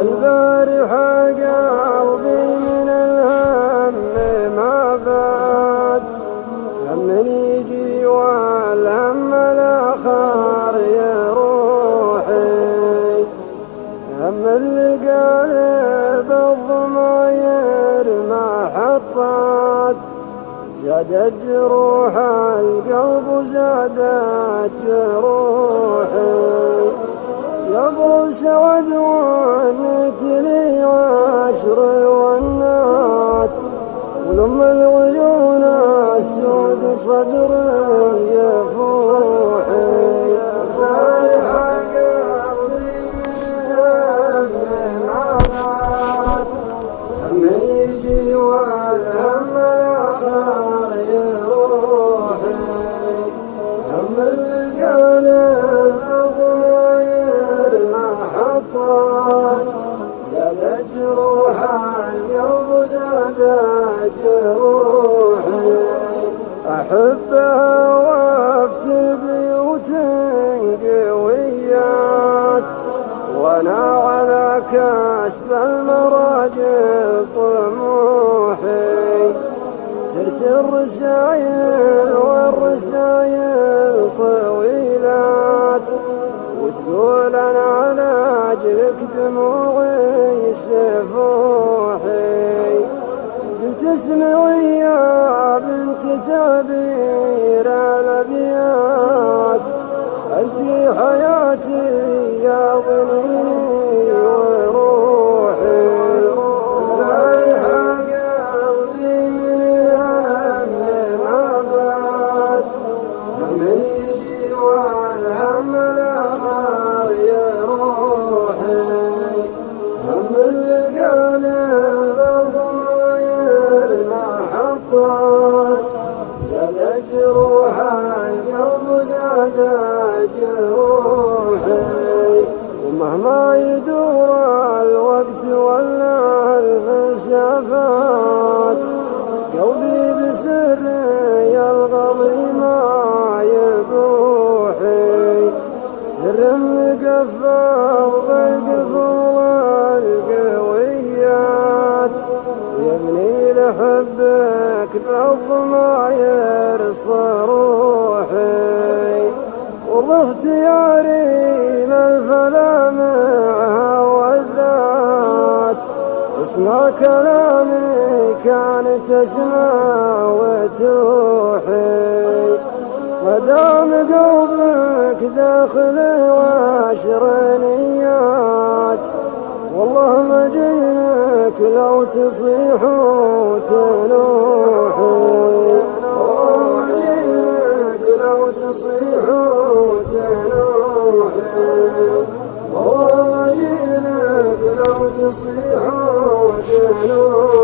البارحة قلبي من الهم ما بات، هم يجي والهم الآخر يروحي، هم اللي قالب الضماير ما حطت، زادت جروح القلب وزادت جروحي. يا ابو سعد ونت لي عشر ونات، ولم العيون السود صدري يفوحي. البارحة قلبي من الهم ما مات، هم يجي والهم الآخر يروحي، هم اللي قالب الضماير ما حطت، زادت جروح القلب وزادت جروحي. أحبها وفت البيوت قويات، وانا على كسب المراجل طموحي، ترسل رسايل والرسايل طويلات، وتقول انا لاجلك دموعي سفوحي. قلت اسمعي يا بنت تعبير الابيات، انتي حياتي يا ضنيني وروحي. البارحة قلبي من الهم ما بات، هم يجي والهم الآخر يروحي، هم اللي قالب الضماير ما حطت، زادت جروح القلب وزادت جروحي. ومهما يدور الوقت ولا المسافات، قلبي بسري الغضي ما يبوحي، سر مقفل بالقفول القويات، ويبني لحبك بالضماير صروحي. وضفت يا ريم الفلا معها والذات، اسمع كلامي كان تسمع وتوحي، مدام قلبك داخل عشر نيات، والله ما جينك لو تصيح وتنوحي. والله ما جينك لو تصيح وتنوحي، والله ما جينك لو تصيح وتنوحي.